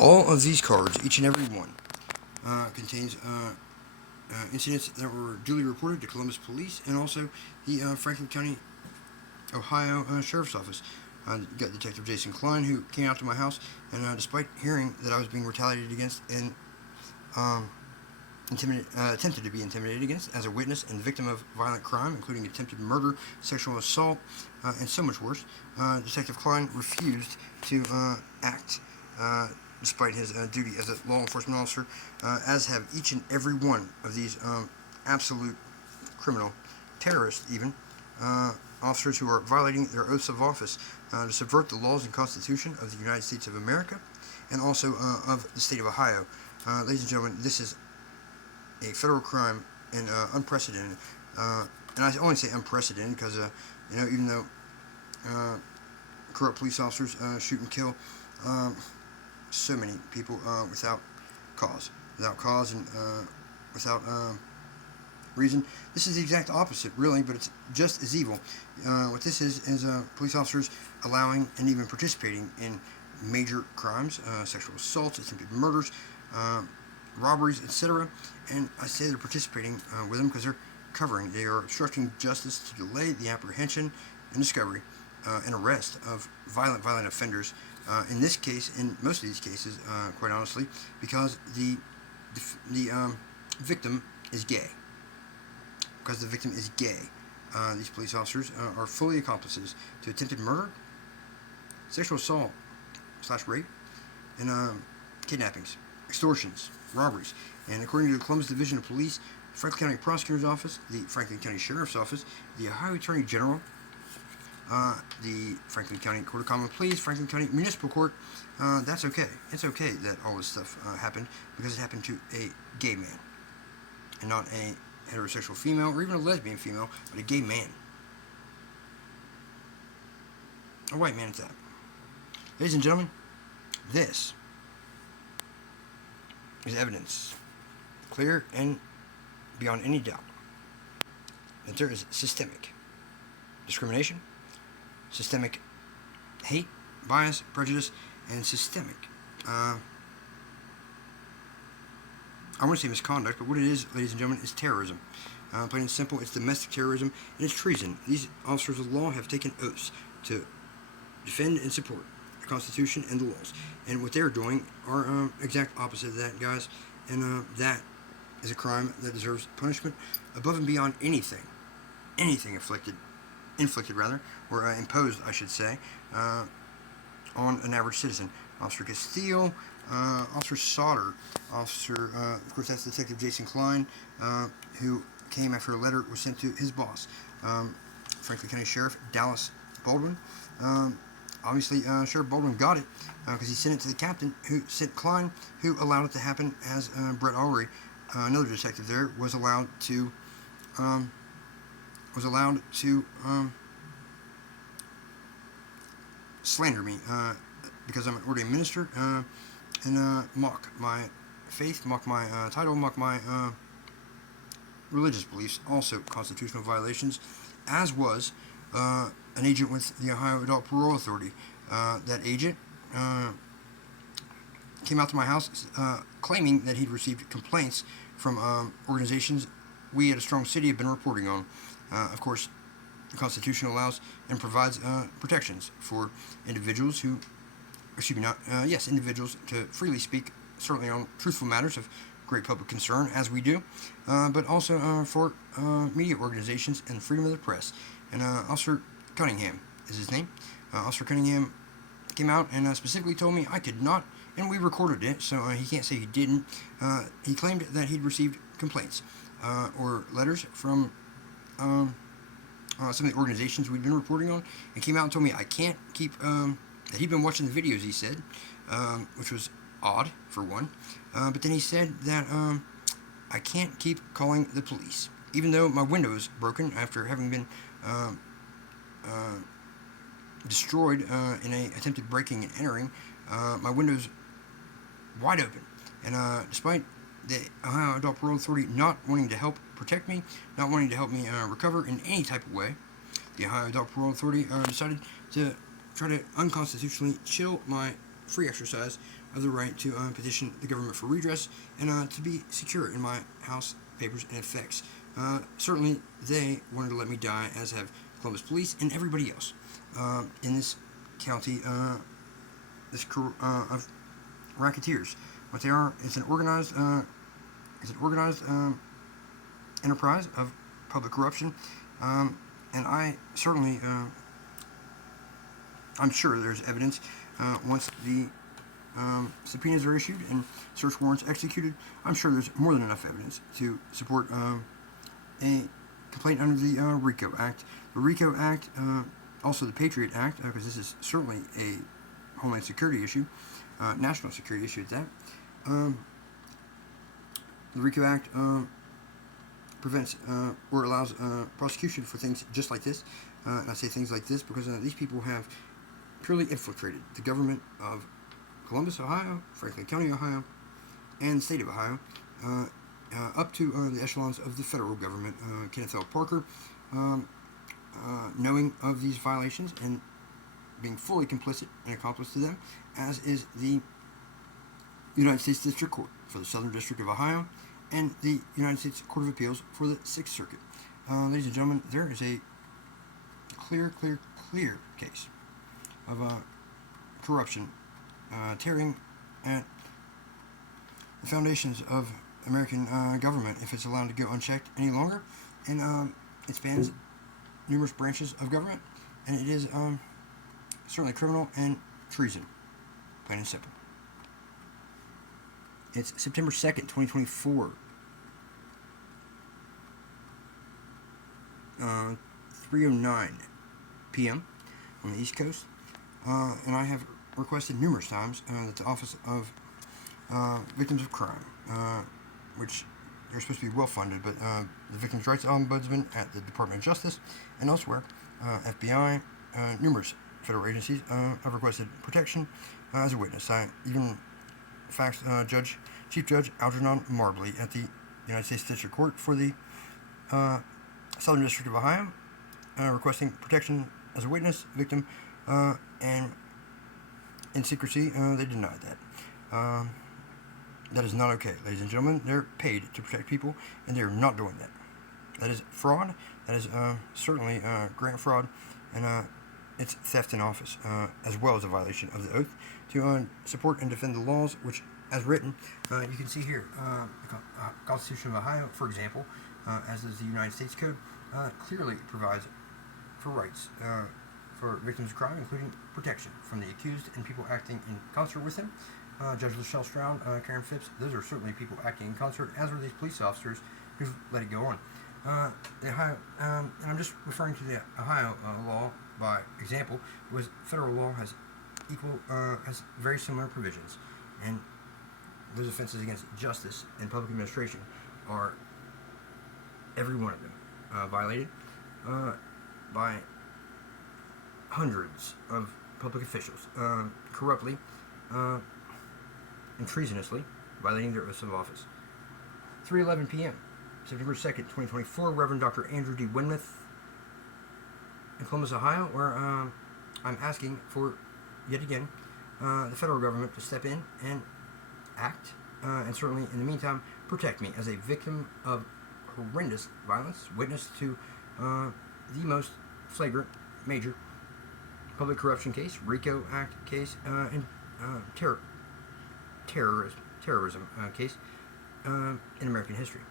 All of these cards, each and every one, contains incidents that were duly reported to Columbus Police and also the Franklin County, Ohio Sheriff's Office. You got Detective Jason Klein, who came out to my house, and despite hearing that I was being retaliated against and um, attempted to be intimidated against as a witness and victim of violent crime, including attempted murder, sexual assault, and so much worse, Detective Klein refused to act despite his duty as a law enforcement officer, as have each and every one of these absolute criminal terrorists, even officers who are violating their oaths of office to subvert the laws and Constitution of the United States of America and also of the state of Ohio. Ladies and gentlemen, this is a federal crime and unprecedented. And I only say unprecedented because, even though corrupt police officers shoot and kill so many people without cause and without reason. This is the exact opposite, really, but it's just as evil. What this is police officers allowing and even participating in major crimes, sexual assaults, attempted murders, robberies, etc. And I say they're participating with them because they are obstructing justice to delay the apprehension and discovery and arrest of violent offenders. In this case, in most of these cases, quite honestly, because the victim is gay. Because the victim is gay, these police officers are fully accomplices to attempted murder, sexual assault / rape, and kidnappings, extortions, robberies. And according to the Columbus Division of Police, Franklin County Prosecutor's Office, the Franklin County Sheriff's Office, the Ohio Attorney General, the Franklin County Court of Common Pleas, Franklin County Municipal Court, that's okay. It's okay that all this stuff happened because it happened to a gay man and not a heterosexual female or even a lesbian female, but a gay man. A white man at that. Ladies and gentlemen, this is evidence, clear and beyond any doubt, that there is systemic discrimination, systemic hate, bias, prejudice, and systemic, I want to say misconduct, but what it is, ladies and gentlemen, is terrorism. Plain and simple, it's domestic terrorism and it's treason. These officers of the law have taken oaths to defend and support the Constitution and the laws. And what they're doing are exact opposite of that, guys. And that is a crime that deserves punishment above and beyond anything inflicted or imposed, I should say, on an average citizen. Officer Castile, Officer Sauter, of course that's Detective Jason Klein, who came after a letter was sent to his boss, Franklin County Sheriff Dallas Baldwin. Obviously, Sheriff Baldwin got it because he sent it to the captain who sent Klein, who allowed it to happen, as Brett Ulrey, another detective there, was allowed to slander me because I'm an ordained minister and mock my faith, mock my title, mock my religious beliefs, also constitutional violations, as was an agent with the Ohio Adult Parole Authority. That agent came out to my house claiming that he'd received complaints from organizations we at A Strong City have been reporting on. Of course, the Constitution allows and provides protections for individuals individuals to freely speak, certainly on truthful matters of great public concern, as we do, but also for media organizations and freedom of the press. And Officer Cunningham is his name. Officer Cunningham came out and specifically told me I could not, and we recorded it, so he can't say he didn't. He claimed that he'd received complaints or letters from some of the organizations we'd been reporting on, and came out and told me I can't keep, that he'd been watching the videos, he said, which was odd, for one, but then he said that I can't keep calling the police, even though my window is broken after having been destroyed in a attempted breaking and entering. My window's wide open, and despite the Ohio Adult Parole Authority not wanting to help protect me, not wanting to help me recover in any type of way, the Ohio Adult Parole Authority decided to try to unconstitutionally chill my free exercise of the right to petition the government for redress and to be secure in my house, papers, and effects. Certainly, they wanted to let me die, as have Columbus Police and everybody else in this county. Of racketeers. What they are is an organized enterprise of public corruption, and I certainly, I'm sure there's evidence once the subpoenas are issued and search warrants executed. I'm sure there's more than enough evidence to support a complaint under the RICO Act. The RICO Act, also the Patriot Act, because this is certainly a Homeland Security issue, national security issue at that. The RICO Act prevents or allows prosecution for things just like this. And I say things like this because these people have purely infiltrated the government of Columbus, Ohio, Franklin County, Ohio, and the state of Ohio, up to the echelons of the federal government. Kenneth L. Parker, knowing of these violations and being fully complicit and accomplice to them, as is the United States District Court for the Southern District of Ohio and the United States Court of Appeals for the Sixth Circuit. Ladies and gentlemen, there is a clear case of corruption tearing at the foundations of American government if it's allowed to go unchecked any longer, and it spans numerous branches of government, and it is certainly criminal and treason, plain and simple. It's September 2nd, 2024. 3:09 p.m. on the East Coast, and I have requested numerous times that the Office of Victims of Crime, which they're supposed to be well funded, but the Victims' Rights Ombudsman at the Department of Justice and elsewhere, FBI, numerous federal agencies have requested protection as a witness. I even faxed Chief Judge Algernon Marbley at the United States District Court for the Southern District of Ohio, requesting protection as a witness, victim, and in secrecy, they denied that. That is not okay, ladies and gentlemen. They're paid to protect people, and they're not doing that. That is fraud. That is certainly grant fraud, and it's theft in office, as well as a violation of the oath to support and defend the laws, which, as written, you can see here, the Constitution of Ohio, for example, as does the United States Code, clearly provides for rights for victims of crime, including protection from the accused and people acting in concert with them. Judge Lachelle Stroud, Karen Phipps, those are certainly people acting in concert, as are these police officers who've let it go on. The Ohio, and I'm just referring to the Ohio law by example, because federal law has has very similar provisions, and those offenses against justice and public administration are every one of them violated by hundreds of public officials corruptly and treasonously violating their oaths of office. 3:11 p.m. September 2nd, 2024, Reverend Dr. Andrew D. Winmouth in Columbus, Ohio, where I'm asking for, yet again, the federal government to step in and act, and certainly in the meantime, protect me as a victim of horrendous violence, witness to the most flagrant, major public corruption case, RICO Act case, and terrorism case in American history.